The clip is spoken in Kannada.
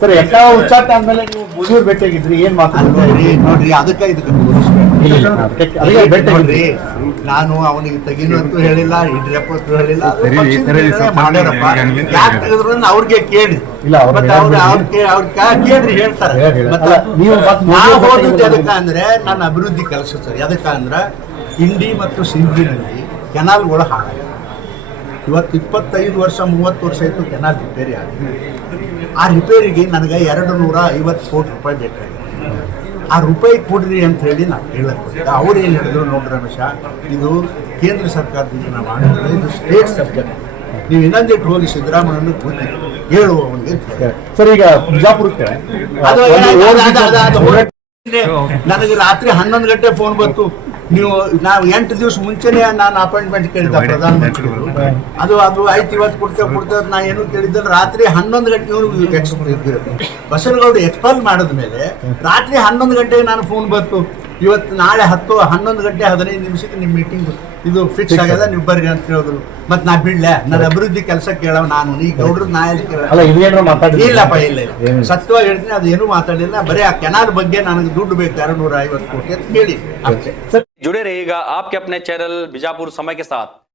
ಸರ್ ಎಲ್ಲ ಉಚ್ಚಾಟ ಆದ್ಮೇಲೆ ನೀವು ಮುಜೂರ್ ಭೇಟಿಯಾಗಿದ್ರಿ ಏನ್ ಅಲ್ರಿ ನೋಡ್ರಿ ಅದಕ್ಕೆ ಇದಕ್ಕೆ ನೋಡ್ರಿ ನಾನು ಅವನಿಗೆ ತೆಗಿನಂತೂ ಹೇಳಿಲ್ಲ ಇಡ್ರಪ್ಪ ಅಂತ ಹೇಳಿಲ್ಲ ಅದು ಪಕ್ಷದ ಮಾಡ್ಯಾರಪ್ಪ ಯಾಕೆ ತೆಗೆದ್ರು ಅಂತ ಅವ್ರಿಗೆ ಕೇಳಿ ಇಲ್ಲ, ಅವ್ರು ಮತ್ತೆ ಅವ್ರ ಕೇಳ್ರಿ ಹೇಳ್ತಾರೆ ನೀವು ನಾವು ಹೋದದ್ದು ಎದಕ್ಕ ಅಂದ್ರೆ ನನ್ನ ಅಭಿವೃದ್ಧಿ ಕೆಲಸ ಸರ್ ಎದಕ್ಕ ಅಂದ್ರೆ ಇಂಡಿ ಮತ್ತು ಸಿಂಧ್ರಿನಲ್ಲಿ ಕೆನಾಲ್ಗಳು ಹಾಳಾಗಿವೆ ಇವತ್ತು 25 ವರ್ಷ 30 ವರ್ಷ ಆಯಿತು ಕೆನಾಲ್ ರಿಪೇರಿ ಆಗಿದೆ ಆ ರಿಪೇರಿಗೆ ನನಗೆ 250 ಕೋಟಿ ರೂಪಾಯಿ ಬೇಕಾಗಿದೆ ಆ ರೂಪಾಯಿ ಕೊಡ್ರಿ ಅಂತ ಹೇಳಿ ನಾವು ಹೇಳಕ್ಕೆ ಅವ್ರು ಏನು ಹೇಳಿದ್ರು ನೋಡ್ರಿ ರಮೇಶ ಇದು ಕೇಂದ್ರ ಸರ್ಕಾರದಿಂದ ನಾವು ಮಾಡಿದ್ರೆ ಇದು ಸ್ಟೇಟ್ ಸಬ್ಜೆಕ್ಟ್ ನೀವು ಇನ್ನೊಂದಿಟ್ಟು ಹೋಗಿ ಸಿದ್ದರಾಮಯ್ಯನ ಕೂತಿ ಹೇಳುವ ಅವನಿಗೆ ಸರ್ ಈಗ ಬಿಜಾಪುರಕ್ಕೆ ನನಗೆ ರಾತ್ರಿ 11 ಗಂಟೆ ಫೋನ್ ಬಂತು ನೀವು ನಾವು 8 ದಿವಸ ಮುಂಚೆನೆ ನಾನು ಅಪಾಯಿಂಟ್ಮೆಂಟ್ ಕೇಳಿದ್ದೆ ಪ್ರಧಾನಮಂತ್ರಿಗಳು ಅದು ಆಯ್ತು ಇವತ್ತು ಕೊಡ್ತೇವೆ ನಾ ಏನು ಕೇಳಿದ್ದೆ ರಾತ್ರಿ 11 ಗಂಟೆ ಬಸನಗೌಡ ಎಕ್ಸ್ಪಲ್ ಮಾಡಿದ್ಮೇಲೆ ರಾತ್ರಿ 11 ಗಂಟೆಗೆ ನಾನು ಫೋನ್ ಬಂತು ಇವತ್ತು ನಾಳೆ 11 ಗಂಟೆ 15 ನಿಮಿಷಕ್ಕೆ ನಿಮ್ಮ ಮೀಟಿಂಗ್ ಇದು ಫಿಕ್ಸ್ ಆಗ್ಯದ ನೀವು ಬರ್ರಿ ಅಂತ ಹೇಳಿದ್ರು ಮತ್ತೆ ನಾ ಬಿಡ್ಲೆ ನನ್ನ ಅಭಿವೃದ್ಧಿ ಕೆಲಸ ಕೇಳವ ನಾನು ಈ ಗೌಡ್ರ ಇಲ್ಲಪ್ಪ ಇಲ್ಲ ಸತ್ಯವಾಗಿ ಹೇಳ್ತೀನಿ ಅದೇನು ಮಾತಾಡಿಲ್ಲ ಬರೀ ಆ ಕೆನಾಲ್ ಬಗ್ಗೆ ನನಗೆ ದುಡ್ಡು ಬೇಕು 250 ಕೋಟಿ ಅಂತ ಕೇಳಿ जुड़े रहिएगा आपके अपने चैनल बीजापुर समय के साथ।